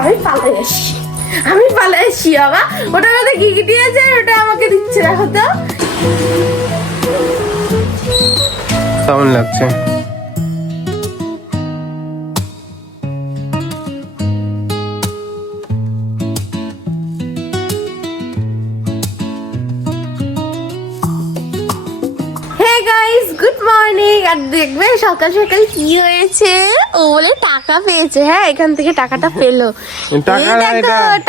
আমি পালাই এসছি আমি পালাই আসি, বাবা। ওটা কি কি দিয়েছে? ওটা আমাকে দিচ্ছে, দেখো তো। কেমন লাগছে? আর দেখবে সকাল সকাল কি হয়েছে? ও বলে টাকা পেয়েছে। হ্যাঁ এখান থেকে টাকাটা পেল। টাকা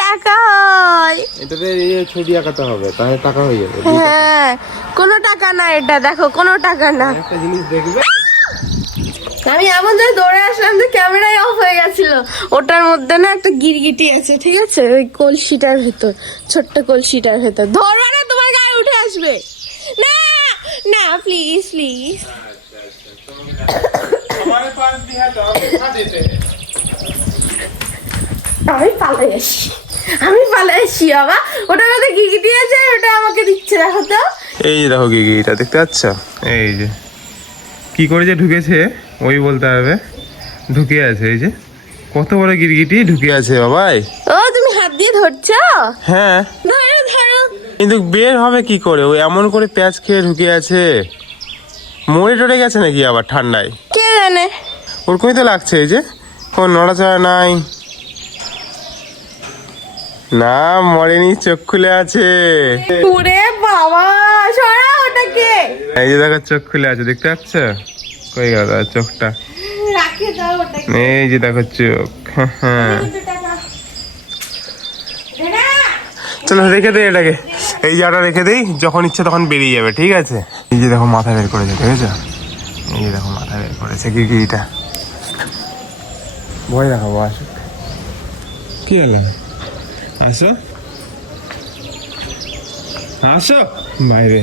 টাকা হয়। এটাতে ইয়ে ছবি আঁকাতে হবে তাহলে টাকা হয়ে যাবে হ্যাঁ কোনো টাকা না এটা দেখো কোনো টাকা না। একটা জিনিস দেখবে? আমি আমাদের দৌড়ে আসলাম তো ক্যামেরাই অফ হয়ে গেছিল। ওটার মধ্যে না একটা গিরগিটি আছে ঠিক আছে? ওই কলসিটার ভেতর ছোট্ট কলসিটার ভেতর। ধরবা না তোমার গায়ে উঠে আসবে। না না প্লিজ প্লিজ हमारे पास भी है तो हम दिखा देते हैं আমি পালাই এসছি আমি পালাই এসছি বাবা ওটার মধ্যে গিরগিটি আছে ওটা আমাকে দিচ্ছে দেখো তো এই যে দেখো গিগিটা দেখতে পাচ্ছ এই যে কি করে যে ঢুকেছে ওই বলতে হবে ঢুকে আছে এই যে কত বড় গিরগিটি ঢুকে আছে বাবাই ও তুমি হাত দিয়ে ধরছো হ্যাঁ ধরো ধরো কিন্তু বের হবে কি করে ও এমন করে পেঁয়াজ খেয়ে ঢুকে আছে মরে টরে গেছে নাকি আবার ঠান্ডায়? কে জানে? ওরকমই তো লাগছে এই যে কোন নড়াচড়া নাই। না মরেনি চোখ খুলে আছে। ওরে বাবা সরা ওটাকে। এই যে দেখো চোখ খুলে আছে দেখতে পাচ্ছ? কই গেল চোখটা? রাখে দাও ওটাকে। এই যে দেখো চোখ। হ্যাঁ, হ্যাঁ। চলো রেখে দে এটাকে। এই জায়গাটা রেখে দিই যখন ইচ্ছে তখন বেরিয়ে যাবে ঠিক আছে? এই যে দেখো মাথা বের করেছে ঠিক আছে? এই যে দেখো মাথা বের করেছে গিরগিরিটা ভয় দেখাবো আসো। কি হলো? আসো। আসো। বাইরে।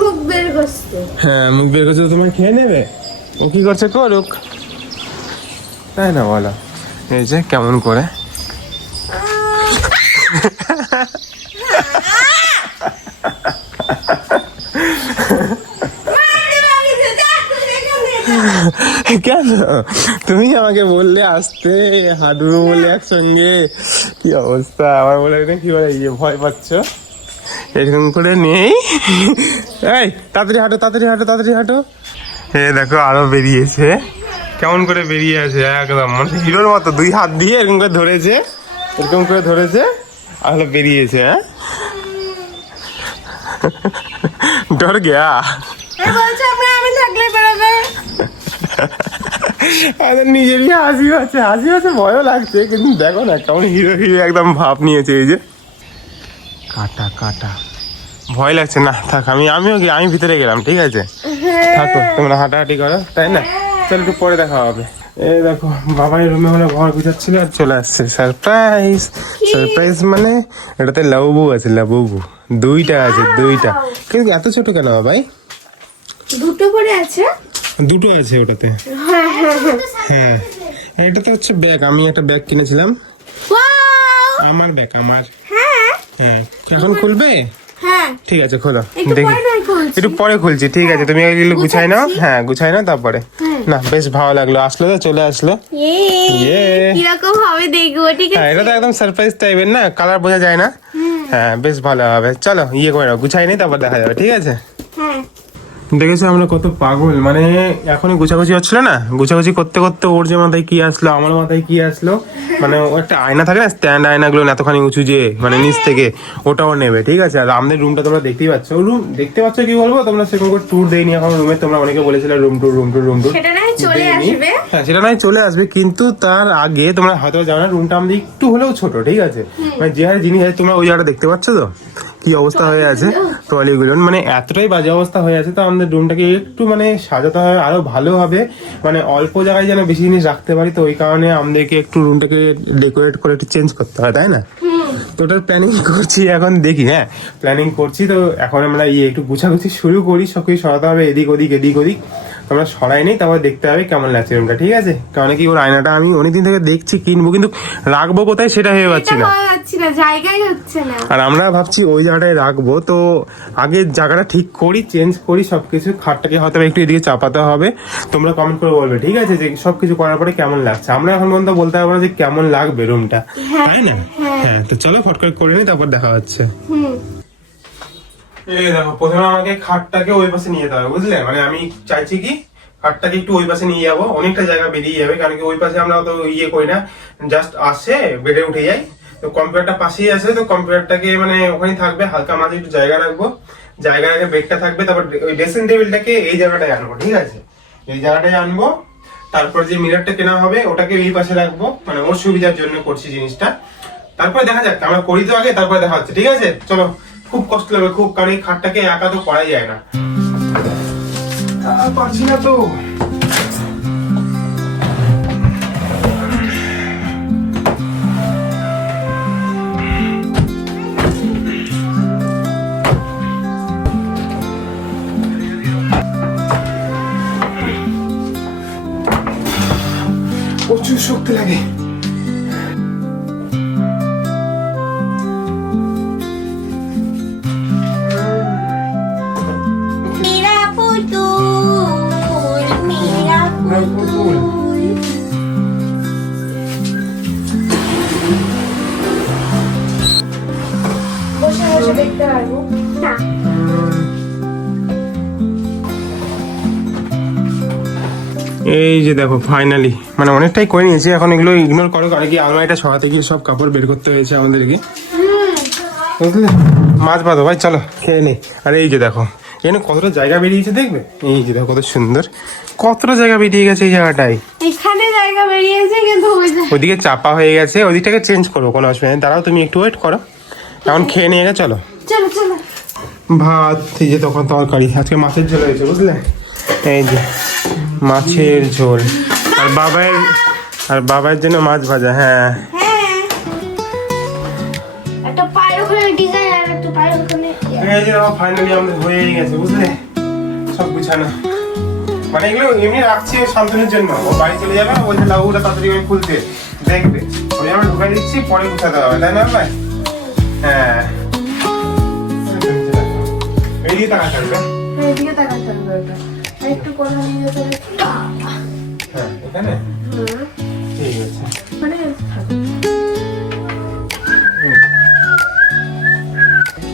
মুখ বের করছে। হ্যাঁ মুখ বের করছে তো তোমায় খেয়ে নেবে? ও কি করছে? করুক। তাই না বলো। এই যে কেমন করে? কেন? তুমি আমাকে বললে আসতে, হাঁটবো বলে একসঙ্গে। কি অবস্থা? আমার বলে কি বলে ইয়ে ভয় পাচ্ছ। এরকম করে নেই। এই, তাড়াতাড়ি হাঁটো তাড়াতাড়ি হাঁটো তাড়াতাড়ি হাঁটো। এ, দেখো, আরও বেরিয়েছে। কেমন করে বেরিয়ে আছে, একদম। মানে হিরোর মতো, দুই হাত দিয়ে এরকম করে ধরেছে। এরকম করে ধরেছে, আর বেরিয়েছে হ্যাঁ? থাকলে বেরোবে আমাদের নিজেরই হাসি আছে হাসি আছে ভয়ও লাগছে কিন্তু দেখো না কেমন হিরো হিরো একদম ভাব নিয়েছে এই যে কাটা কাটা ভয় লাগছে না থাক আমি আমিও আমি ভিতরে গেলাম ঠিক আছে থাকো তোমরা হাঁটাহাঁটি করো তাই না চল একটু পরে দেখা হবে এই দেখো বাবার রুমে হলে ঘর গুছাচ্ছিল আর চলে আসছে সারপ্রাইজ সারপ্রাইজ মানে এটাতে লাবু আছে লাবু দুইটা আছে দুইটা। কিন্তু এত ছোট কেন বাবাই দুটো করে আছে। দুটো আছে ওটাতে। হ্যাঁ এটা তো হচ্ছে ব্যাগ আমি একটা ব্যাগ কিনেছিলাম! আমার ব্যাগ আমার। হ্যাঁ। হ্যাঁ। এখন খুলবে? হ্যাঁ। ঠিক আছে খোলো। দেখি। একটু পরে খুলছি ঠিক আছে। তুমি এগুলো গুছাই নাও। হ্যাঁ গুছাই নাও তারপরে। না বেশ ভালো লাগল। আসলো তো চলে আসলো। ইয়ে. কীরকম হবে দেখব ঠিক হ্যাঁ আছে। এটা তো একদম সারপ্রাইজ টাইপের না? কালার বোঝা যায় না। হ্যাঁ বেশ ভালো হবে। চলো ইয়ে করে নাও গুছাই নেই তারপর দেখা যাবে ঠিক আছে? হ্যাঁ দেখেছ আমরা কত পাগল মানে এখনই গুছাগুছি হচ্ছিল না? গুছাগুছি করতে করতে ওর যে মাথায় কি আসলো আমার মাথায় কি আসলো মানে ও একটা আয়না থাকে না স্ট্যান্ড আয়নাগুলো এতখানি উঁচু যে মানে নিচ থেকে ওটাও নেবে ঠিক আছে? আর আমাদের রুমটা তোমরা দেখতেই পাচ্ছ। রুম দেখতে পাচ্ছ কি বলব? তোমরা সেরকম করে ট্যুর দেয়নি এখন রুমে তোমরা অনেকে বলেছিলে room tour room tour room tour হয় চলে আসবে? হ্যাঁ সেটা নয় চলে আসবে কিন্তু তার আগে তোমরা হয়তো জানো না রুমটা আমাদের একটু হলেও ছোট ঠিক আছে? মানে যে হারে জিনিস আছে তোমরা ওই জায়গাটা দেখতে পাচ্ছ তো? কি অবস্থা হয়ে আছে? ট্রলিগুলো। মানে এতটাই বাজে অবস্থা হয়ে আছে তো আমাদের রুমটাকে একটু মানে সাজাতে হবে আরও ভালো হবে। মানে অল্প জায়গায় যেন বেশি জিনিস রাখতে পারি তো ওই কারণে আমাদেরকে একটু রুমটাকে ডেকোরেট করে একটু চেঞ্জ করতে হয় তাই না? তো ওটার প্ল্যানিং করছি এখন দেখি হ্যাঁ? প্ল্যানিং করছি তো এখন আমরা ইয়ে একটু গুছাগুছি শুরু করি সব কিছু সরাতে হবে এদিক ওদিক এদিক ওদিক। আমরা সরাই নেই তারপর দেখতে হবে কেমন লাগছে রুমটা ঠিক আছে? কারণ কি ওর আয়নাটা আমি অনেকদিন থেকে দেখছি কিনবো কিন্তু রাখব কোথায় সেটা হয়ে পাচ্ছি না। যাচ্ছে না জায়গাই হচ্ছে না। আর আমরা ভাবছি ওই জায়গাটায় রাখব তো আগে জায়গাটা ঠিক করি চেঞ্জ করি সবকিছু খাটটাকে হয়তো একটু এদিকে চাপাতে হবে। তোমরা কমেন্ট করে বলবে ঠিক আছে যে সবকিছু করার পরে কেমন লাগছে? আমরা এখন পর্যন্ত বলতে পারব না যে কেমন লাগবে রুমটা তাই না? হ্যাঁ তো চলো ফটকর করে নি তারপর দেখা হচ্ছে। হুম। এই দেখো, প্রথমে আমাকে খাটটাকে ওই পাশে নিয়ে যেতে হবে, বুঝলে? মানে আমি চাইছি কি, খাটটাকে একটু ওই পাশে নিয়ে যাব, অনেকটা জায়গা বেরিয়ে যাবে, কারণ কি ওই পাশে আমরা অত ইয়ে করি না জাস্ট আসে, বেডে উঠে যাই। তো কম্পিউটারটা পাশেই আছে, তো কম্পিউটারটাকে মানে ওখানেই থাকবে, হালকা মাঝে একটু জায়গা রাখব। জায়গা রেখে বেডটা থাকবে, তারপর ওই ড্রেসিং টেবিলটাকে এই জায়গাটায় আনব, ঠিক আছে? এই জায়গাটায় আনব, তারপর যে মিররটা কেনা হবে, ওটাকে এই পাশে রাখব মানে ওর সুবিধার জন্য করছি জিনিসটা। তারপরে দেখা যাক, আমরা করি তো আগে, তারপরে দেখা হচ্ছে, ঠিক আছে? চলো। খুব কষ্ট লাগবে, খুব, কারণ এই খাটটাকে একা তো করাই যায় না। পারছি না তো। প্রচুর শক্তি লাগে। এই যে দেখো ফাইনালি মানে অনেকটাই করে নিয়েছি। এখন এগুলো ইগনোর করো কারণ কি আলমারিটা সরাতে গিয়ে সব কাপড় বের করতে হয়েছে আমাদেরকে। বুঝলে? মাছ ভাতো ভাই চলো খেয়ে নে। আর এই যে দেখো এখানে কতটা জায়গা বেরিয়েছে দেখবে? এই যে দেখো কত সুন্দর। কতটা জায়গা বেরিয়ে গেছে এই জায়গাটাই এখানে জায়গা বেরিয়েছে কিন্তু ওদিকে চাপা হয়ে গেছে ওদিকটাকে চেঞ্জ করো কোনো অসুবিধা নেই। দাঁড়াও তুমি একটু ওয়েট করো। এখন খেয়ে নিয়ে গে চলো। চলো চলো। ভাত এই যে তখন তরকারি আজকে মাছের ঝোল হয়েছে বুঝলে? এই যে মাছের ঝোল। আর বাবার আর বাবার জন্য মাছ ভাজা হ্যাঁ। হ্যাঁ। একটা পায়ের ওখানে ডিজাইন আর একটা পায়ের ওখানে এই যে ফাইনালি আমাদের হয়েই গেছে বুঝলে? সব গুছানো। মানে এগুলো এমনি রাখছি শান্তনুর জন্য। ও বাড়ি চলে যাবে তাড়াতাড়ি করে খুলতে। দেখবে। ওই আমরা ঢুকাই দিচ্ছি পরে গুছাতে হবে তাই না ভাই হ্যাঁ। থাকবে এদিকে একটু কোথাও নিয়ে যেতে হবে হ্যাঁ এখানে? ঠিক আছে। মানে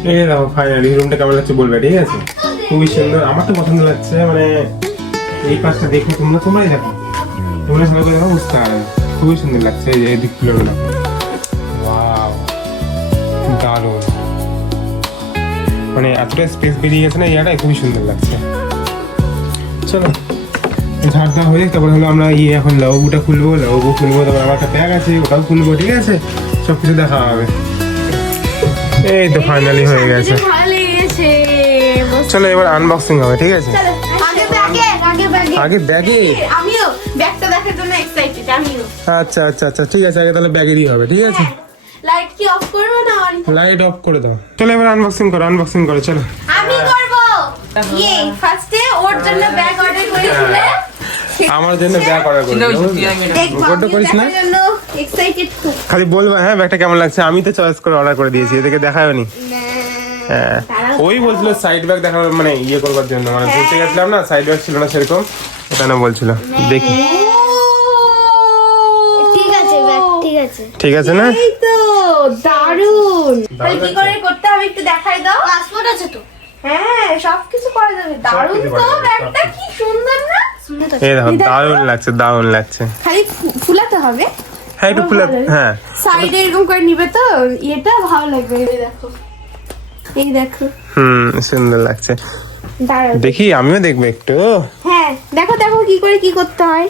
এই দেখো ফাইনালি রুমটা কেমন লাগছে বলবে ঠিক আছে? খুবই সুন্দর। আমার তো পছন্দ লাগছে মানে এই পাশটা দেখো তোমরা তোমরাই দেখো। তোমরা সুন্দর করে দেখো বুঝতে পারবে। খুবই সুন্দর লাগছে এই যে এই দিকগুলো। দেখো দারুণ। মানে এতটা স্পেস বেরিয়ে গেছে না ইয়াটাই খুবই সুন্দর লাগছে। চলো। ঝাড় দেওয়া হয়ে তারপর হলো আমরা ইয়ে এখন লাউবুটা খুলবো লাউবু খুলবো তারপর আমার একটা ব্যাগ আছে ওটাও খুলবো ঠিক আছে? সব কিছু দেখা হবে। এই তো ফাইনালি হয়ে গেছে। চলো এবার আনবক্সিং হবে ঠিক আছে? আগে ব্যাগে ব্যাগে ব্যাগে আমিও ব্যাগটা দেখার জন্য এক্সাইটেড আমিও। আচ্ছা আচ্ছা আচ্ছা ঠিক আছে আগে তাহলে ব্যাগেরই হবে ঠিক আছে? লাইট কি অফ করব না লাইট অফ করে দাও। চলো এবার আনবক্সিং করো আনবক্সিং করো চলো। ফার্স্টে ওর জন্য ব্যাগ অর্ডার করেছিলে আমার জন্য ব্যাগ অর্ডার করে দিও, বুঝলে? দেখব ওটা আমি করিস না? এক্সাইটেড খালি বলব হ্যাঁ ব্যাগটা কেমন লাগছে? আমি তো চয়েস করে অর্ডার করে দিয়েছি এদিকে দেখাও নি। হ্যাঁ। ওই বলছিল সাইড ব্যাগ দেখানোর মানে ইয়ে করবার জন্য। মানে ঘুরতে গেছিলাম না সাইড ব্যাগ ছিল না সেরকম ওখানে বলছিল। দেখি। ঠিক আছে ব্যাগ ঠিক আছে। ঠিক আছে না? এই তো দারুণ তাহলে কি করে করতে হবে একটু দেখাই দাও। পাসপোর্ট আছে তো। হ্যাঁ সবকিছু করা যাবে। দারুণ তো ব্যাগটা কি সুন্দর না? এই দেখো দারুণ লাগছে দারুণ লাগছে। খালি ফুলাতে হবে। হ্যাঁ একটু ফুলে হ্যাঁ। সাইডে এরকম করে নিবে তো এটা ভালো লাগবে এই দেখো। এই দেখো। হুম সুন্দর লাগছে। দেখি আমিও দেখব একটু। হ্যাঁ দেখো দেখো কি করে কি করতে হয়।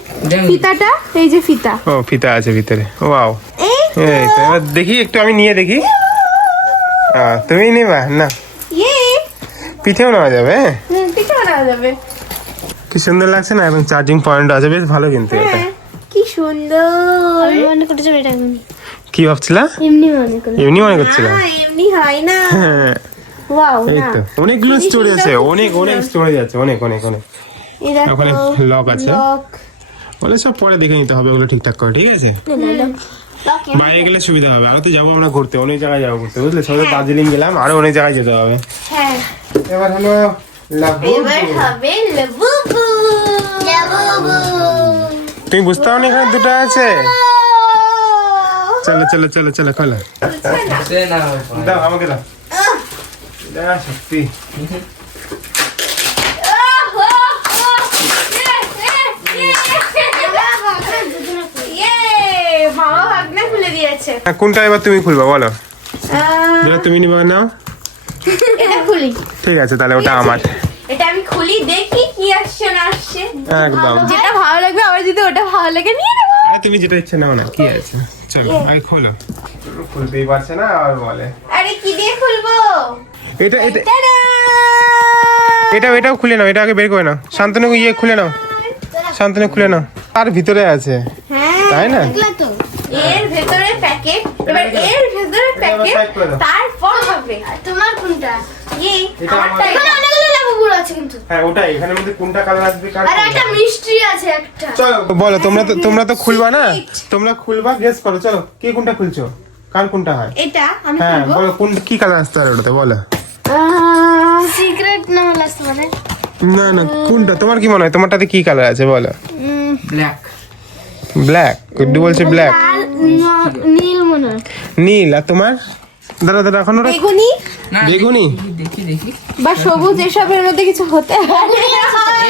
ফিতাটা এই যে ফিতা। ও ফিতা আছে ভিতরে। ওয়াও। এই এই তো। এবার দেখি একটু আমি নিয়ে দেখি। তুমি নেবা না। পিঠেও নেওয়া যাবে হ্যাঁ? হুম, পিঠে বানানো যাবে। কি সুন্দর লাগছে না? এবং চার্জিং পয়েন্ট আছে বেশ ভালো কিন্তু এটা। হ্যাঁ কি সুন্দর। আমি মনে এটা কি ভাবছিলা? এমনি মনে করি এমনি মনে এমনি হয় না। হ্যাঁ। ওয়াও এই তো। অনেকগুলো আছে অনেক অনেক আছে অনেক অনেক অনেক। এই ওখানে লক আছে। বলে সব পরে দেখে নিতে হবে ওগুলো ঠিকঠাক করে ঠিক আছে? বাইরে গেলে সুবিধা হবে। আর তো যাব আমরা ঘুরতে অনেক জায়গায় যাব ঘুরতে বুঝলে? সবাই দার্জিলিং গেলাম আরও অনেক জায়গায় যেতে হবে। হ্যাঁ। এবার হলো লাভু হবে লেবুবু। তুমি বুঝতে পারো এখানে দুটো আছে? চলো চলো চলো চলো খোলো। দাও আমাকে দাও। দাও সত্যি। দিয়েছে হ্যাঁ, কোনটা এবার তুমি খুলবা বলো। যেটা তুমি নিবা নাও। এটা খুলি। ঠিক আছে তাহলে ওটা আমার। এটা আমি খুলি দেখি কি আসছে না আসছে। একদম। যেটা ভালো লাগবে আবার যদি ওটা ভালো লাগে নিয়ে নেব। আরে তুমি যেটা ইচ্ছে নাও না কি আছে? চলো আগে খোলো। খুলতেই পারছে না আর বলে। আরে কি দিয়ে খুলবো? এটা এটা এটা এটাও খুলে নাও এটা আগে বের করে নাও। শান্তনু ইয়ে খুলে নাও। শান্তনু খুলে নাও। তার ভিতরে আছে। হ্যাঁ তাই না? এর ভেতরে প্যাকেট এবার এর ভেতরে প্যাকেট। তারপর হবে। তোমার কোনটা? এই আমারটা এখানে অনেকগুলো লেবু গুঁড়ো আছে কিন্তু। হ্যাঁ ওটাই। এখানের মধ্যে কোনটা কালার আসবে কার আর একটা মিষ্টি আছে একটা। চলো। বলো তোমরা তো তোমরা তো খুলবা না? তোমরা খুলবা গেস করো। চলো কে কোনটা খুলছো? কার কোনটা হয়? এটা আমি হ্যাঁ বলো কোন কি কালার আসতে পারে ওটাতে? বলো। সিক্রেট না আসতে পারে। না না কোনটা? তোমার কি মনে হয়? তোমারটাতে কি কালার আছে? বলো। ব্ল্যাক ব্ল্যাক গুড্ডু বলছে ব্ল্যাক নীল মনে হয় নীল আর তোমার দাঁড়া দাঁড়া এখন ওটা বেগুনি? বেগুনি? দেখি দেখি বা সবুজ এসবের মধ্যে কিছু হতে পারে।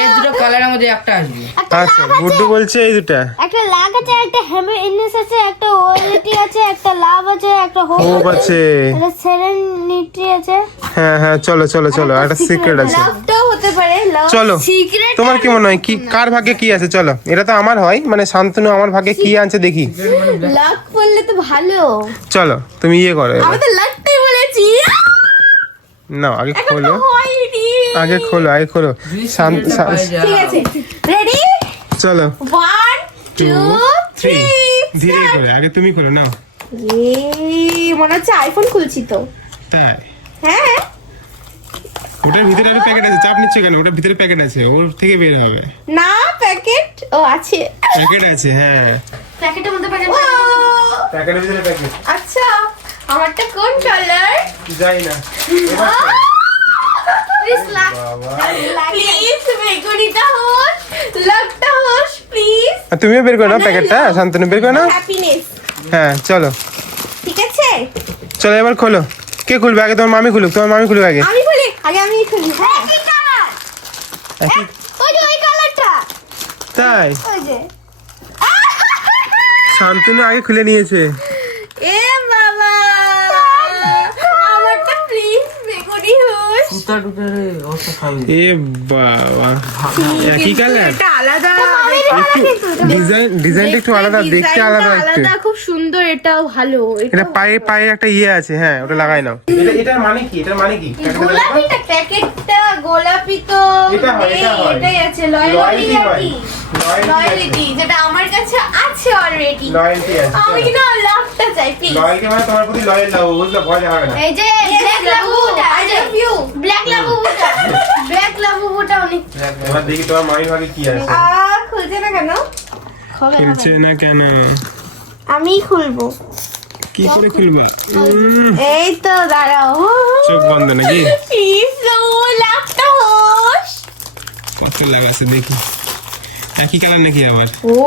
এই দুটো কালারের মধ্যে একটা আসবে। আচ্ছা গুড্ডু বলছে এই দুটা। একটা লাগ আছে একটা ইননেস আছে একটা ওয়ালিটি আছে একটা লাভ আছে একটা হোপ আছে একটা সেরেনিটি আছে। হ্যাঁ হ্যাঁ চলো চলো চলো একটা সিক্রেট আছে। লাভটাও হতে পারে লাভ চলো সিক্রেট তোমার কি মনে হয় কি কার ভাগ্যে কি আছে? চলো এটা তো আমার হয় মানে শান্তনু আমার ভাগ্যে কি আছে দেখি। লাভ করলে তো ভালো। চলো তুমি ইয়ে করো এবার। আমি তো লাভটাই বলেছি না আগে খোলো। আগে খোলো আগে খোলো। ঠিক আছে। রেডি চলো। ওয়ান টু থ্রি ধীরে করে আগে তুমি খোলো নাও। মনে হচ্ছে আইফোন খুলছি তো। তাই? হ্যাঁ ওটার ভিতরে একটা প্যাকেট আছে চাপ নিচ্ছে কেন? ওটার ভিতরে প্যাকেট আছে ওর থেকে বের হবে। না প্যাকেট ও আছে। প্যাকেট আছে হ্যাঁ। প্যাকেটের মধ্যে প্যাকেট প্যাকেটের ভিতরে প্যাকেট আচ্ছা। আমারটা কোন কালার যাই না প্লিজ লাগ প্লিজ বেগুনিটা হোস লাভটা হোস প্লিজ তুমিও বের করে নাও প্যাকেটটা? শান্তনু বের করে নাও হ্যাপিনেস হ্যাঁ চলো। ঠিক আছে? চলো এবার খোলো। কে খুলবে? আগে তোমার মামি খুলুক তোমার মামি খুলুক আগে। আমি বলি আগে আমি খুলি হ্যাঁ। ওই যে ওই কালারটা তাই? ওই যে। শান্তনু আগে খুলে নিয়েছে। এ বাবা। একই কালার? এটা আলাদা। একটু ডিজাইন ডিজাইনটা একটু আলাদা দেখতে আলাদা একটু। খুব সুন্দর এটাও ভালো এটা পায়ে পায়ে একটা ইয়ে আছে হ্যাঁ ওটা লাগাই নাও। এটা মানে কি? মানে কি? গোলাপিটা প্যাকেটটা গোলাপি তো। এটাই আছে লয়ালিটি লয়ালিটি যেটা আমার কাছে আছে অলরেডি লয়ালিটি আছে আমি কিন্তু লাভটা চাই প্লিজ লয়ালকে মানে তোমার প্রতি লয়াল লাভ বুঝলে? ভয় দেখাবে না। এই যে ব্ল্যাক লাবুটা আই লাভ ইউ ব্ল্যাক লাবুটা ব্ল্যাক অনেক এবার দেখি তোমার মামি ভাগে কি আছে। আ খুলছে না কেন? খুলছে না কেন? আমি খুলবো। কি করে খুলবে? এই তো দাঁড়াও। চোখ বন্ধ নাকি? প্লিজ লাভটা হোস কত লাভ আছে দেখি। একই কালার নাকি আবার? ও!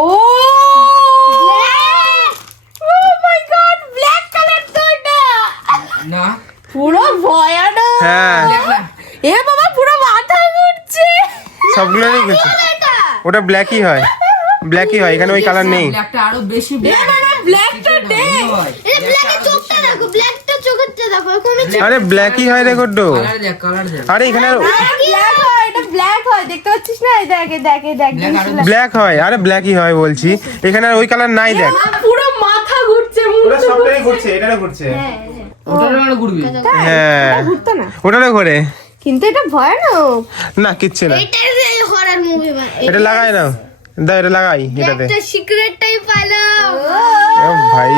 Oh my god black colour তো এটা! না। পুরো ভয়ানক! হ্যাঁ। এ বাবা পুরো মাথা ঘুরছে! সবগুলোরই খুলছে ওটা ব্ল্যাকই হয়। ব্ল্যাকই হয় এখানে ওই কালার নেই। ব্ল্যাকটা আরও বেশি ব্ল্যাকটা দে এই ব্ল্যাকের চোখটা দেখো। ব্ল্যাকটা চোখটা দেখো আরে ব্ল্যাকই হয় রে গুড্ডু। কালার দেখ কালার দেখ। আরে এখানে ব্ল্যাক হয় এটা ব্ল্যাক হয় দেখতে পাচ্ছিস না? এই দেখ এই দেখ এই দেখ ব্ল্যাক হয় আরে ব্ল্যাকই হয় বলছি। এখানে আর ওই কালার নাই দেখ। পুরো মাথা ঘুরছে ওটা সবটাই ঘুরছে। এটাও ঘুরছে। ওটার মানে ঘুরবে। হ্যাঁ। ঘুরতো না? ওটারও ঘুরে। কিন্তু এটা ভয়ানক। না কিচ্ছু না। এটা হরর মুভি এটা লাগাই নাও। দাও এটা লাগাই এটাতে। একটা ও ভাই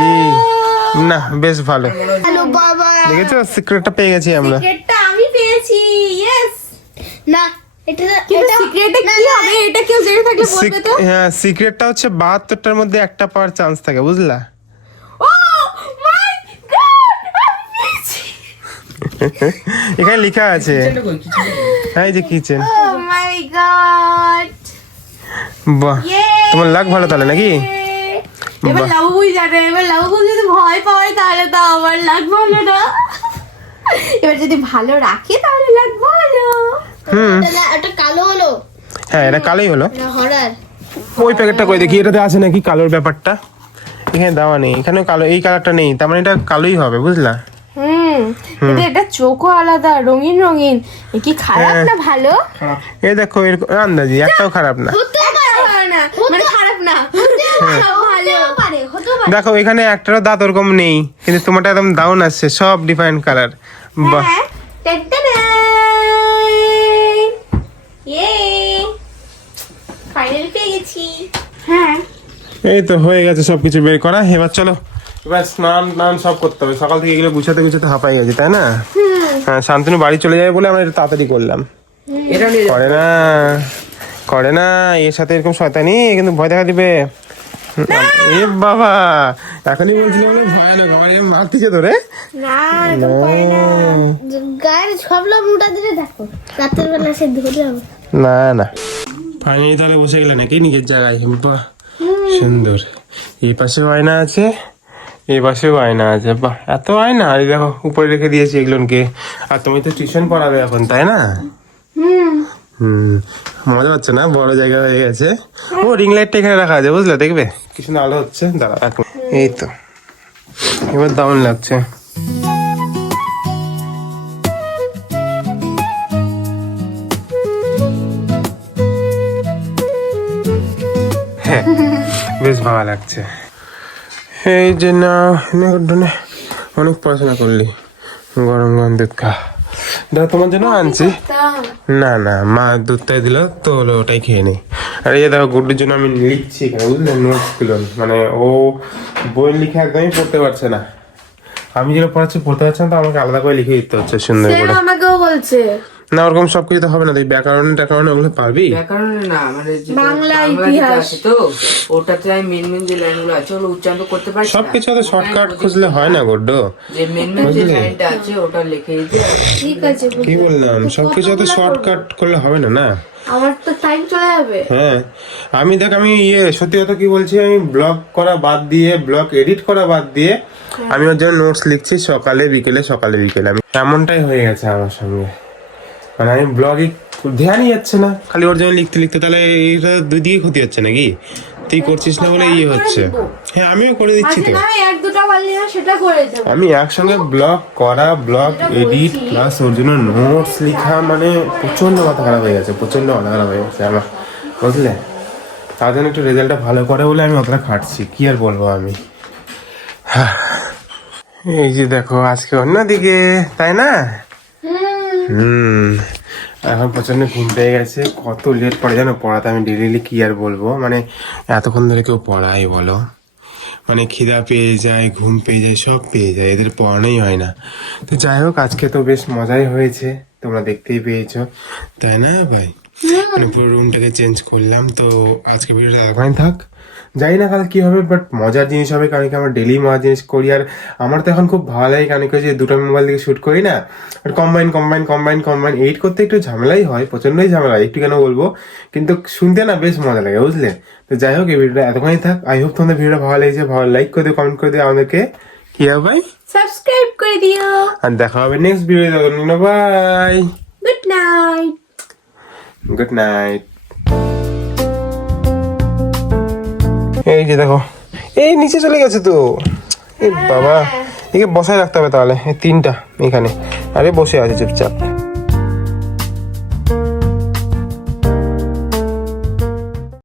না বেশ ভালো। হ্যালো বাবা। দেখেছ? সিক্রেটটা পেয়ে গেছি আমরা। আমি পেয়েছি ইয়েস না হ্যাঁ সিক্রেটটা হচ্ছে বাহাত্তরটার মধ্যে একটা পাওয়ার চান্স থাকে বুঝলা? এখানে লেখা আছে। হ্যাঁ এই যে কিচেন। ও মাই বাহ তোমার লাগ ভালো তাহলে নাকি? এবার এবার যদি ভয় পায় তাহলে তো আমার লাগ ভালো না। এবার যদি ভালো রাখে তাহলে লাগ ভালো। এটা কালো হলো। হ্যাঁ এটা কালোই হলো। ওই প্যাকেটটা কই দেখি এটাতে আছে নাকি কালোর ব্যাপারটা? এখানে দেওয়া নেই এখানে কালো এই কালারটা নেই তার মানে এটা কালোই হবে বুঝলা? হুম এটা চোখও আলাদা রঙিন রঙিন। এ কি খারাপ হ্যাঁ। না ভালো? এই দেখো এরকম আন্দাজি একটাও খারাপ না। মানে খারাপ না। সব ভালো হতেও পারে হতেও পারে। দেখো এখানে একটারও দাঁত ওরকম নেই কিন্তু তোমারটা একদম দাউন আসছে সব ডিফারেন্ট কালার বাহ। হ্যাঁ। টাটানা! ইয়ে ফাইনালি পেয়ে গেছি। হ্যাঁ। এই তো হয়ে গেছে সবকিছু বের করা। এবার চলো। এবার স্নান টান সব করতে হবে। সকাল থেকে এগুলো গুছাতে গুছাতে হাঁপাই গেছে তাই না? হ্যাঁ শান্তনু বাড়ি চলে যাবে বলে আমরা একটু তাড়াতাড়ি করলাম। এটা। করে না। করে না। এর সাথে এরকম শয়তানি কিন্তু ভয় দেখা দিবে এ বাবা এখনই বলছিল বলে ভয়ানক আমার এরকম মার থেকে ধরে। না গায়ের সবলা মোটা দিলে দেখো রাতের বেলা সে ধরে না না। ফাইনালি তাহলে বসে গেলে নাকি? নিজের জায়গায় বাহ সুন্দর। এই পাশেও আয়না আছে এই পাশেও আয়না আছে। বাহ এত আয়না আর এই দেখো উপরে রেখে দিয়েছি এগুলোকে। আর তুমি তো টিউশন পড়াবে এখন তাই না? হুম। মজা হচ্ছে না? বড় জায়গা হয়ে গেছে। ও রিং লাইটটা এখানে রাখা আছে বুঝলে? দেখবে? কি সুন্দর আলো হচ্ছে দাঁড়া এই তো। এবার দারুণ লাগছে। হ্যাঁ বেশ ভালো লাগছে। এই যে না অনেক পড়াশোনা করলি। গরম গরম দুধ খা। দাদা তোমার জন্য আনছি। না না মা দুধটাই দিল তো হলো ওটাই খেয়ে নেই আর এই দেখো গুড্ডুর জন্য আমি লিখছি এখানে বুঝলেন নোটসগুলো মানে ও বই লিখে একদমই পড়তে পারছে না। আমি যেটা পড়াচ্ছি পড়তে পারছি না তো আমাকে আলাদা করে লিখে দিতে হচ্ছে সুন্দর করে। আমাকেও বলছে। না ওরকম সব কিছু তো হবে না। তুই ব্যাকরণ টাকরণ ওগুলো পারবি? ব্যাকরণে না মানে বাংলা, ইতিহাস। তো ওটাতে আমি মেন মেন যে লাইনগুলো আছে ওগুলো উচ্চারণ করতে পারছি না। সবকিছু তো শর্টকাট খুঁজলে হয় না গুড্ডু যে মেন মেন যে লাইনটা আছে ওটা লিখে দিতে ঠিক আছে কি বললাম? সবকিছু তো শর্টকাট করলে হবে না না? আমার তো টাইম চলে যাবে। হ্যাঁ। আমি দেখ আমি ইয়ে সত্যি কথা কি বলছি আমি ব্লগ করা বাদ দিয়ে ব্লগ এডিট করা বাদ দিয়ে আমি ওর জন্য নোটস লিখছি সকালে বিকেলে সকালে বিকেলে। আমি এমনটাই হয়ে গেছে আমার সঙ্গে। মানে আমি ব্লগে ধ্যানই যাচ্ছে না। খালি ওর জন্য লিখতে লিখতে তাহলে এইটা দুই দিকে ক্ষতি হচ্ছে নাকি? তুই করছিস না বলে ইয়ে হচ্ছে। হ্যাঁ আমিও করে দিচ্ছি তো। আমি এক দুটা পারলি না সেটা করে দেবো। আমি একসঙ্গে ব্লগ করা ব্লগ এডিট প্লাস ওর জন্য নোটস লেখা মানে প্রচণ্ড মাথা খারাপ হয়ে গেছে প্রচণ্ড মাথা খারাপ হয়ে গেছে আমার বুঝলে? তার জন্য একটু রেজাল্টটা ভালো করে বলে আমি অতটা খাটছি কি আর বলব আমি? হ্যাঁ। এই যে দেখো আজকে অন্যদিকে তাই না? হুম। এখন প্রচণ্ড ঘুম পেয়ে গেছে কত লেট পড়ে জানো? পড়াতে আমি ডেলি কি আর বলব? মানে এতক্ষণ ধরে কেউ পড়াই বলো। মানে খিদা পেয়ে যায় ঘুম পেয়ে যায় সব পেয়ে যায় এদের পড়ানোই হয় না। তো যাই হোক আজকে তো বেশ মজাই হয়েছে তোমরা দেখতেই পেয়েছ। তাই না ভাই? মানে পুরো রুমটাকে চেঞ্জ করলাম তো আজকে ভিডিওটা ওখানে থাক। জানি না কাল কি হবে বাট মজার জিনিস হবে কারণ কি আমরা ডেলি মজার জিনিস করি। আর আমার তো এখন খুব ভালো লাগে কারণ কি যে দুটো মোবাইল থেকে শ্যুট করি না আর কম্বাইন কম্বাইন কম্বাইন কম্বাইন এইট করতে একটু ঝামেলাই হয় প্রচন্ডই ঝামেলা একটু কেন বলব? কিন্তু শুনতে না বেশ মজা লাগে বুঝলে? তো যাই হোক এই ভিডিওটা এতক্ষণই থাক আই হোপ তোমাদের ভিডিওটা ভালো লেগেছে ভালো লাইক করে দিও কমেন্ট করে দিও আমাদেরকে। কি হবে ভাই? সাবস্ক্রাইব করে দিও। আর দেখা হবে next video bye good night good night এই যে দেখো, এই নিচে চলে গেছে তো। এই বাবা, একে বসায় রাখতে হবে তাহলে তিনটা এখানে। আরে বসে আছে চুপচাপ।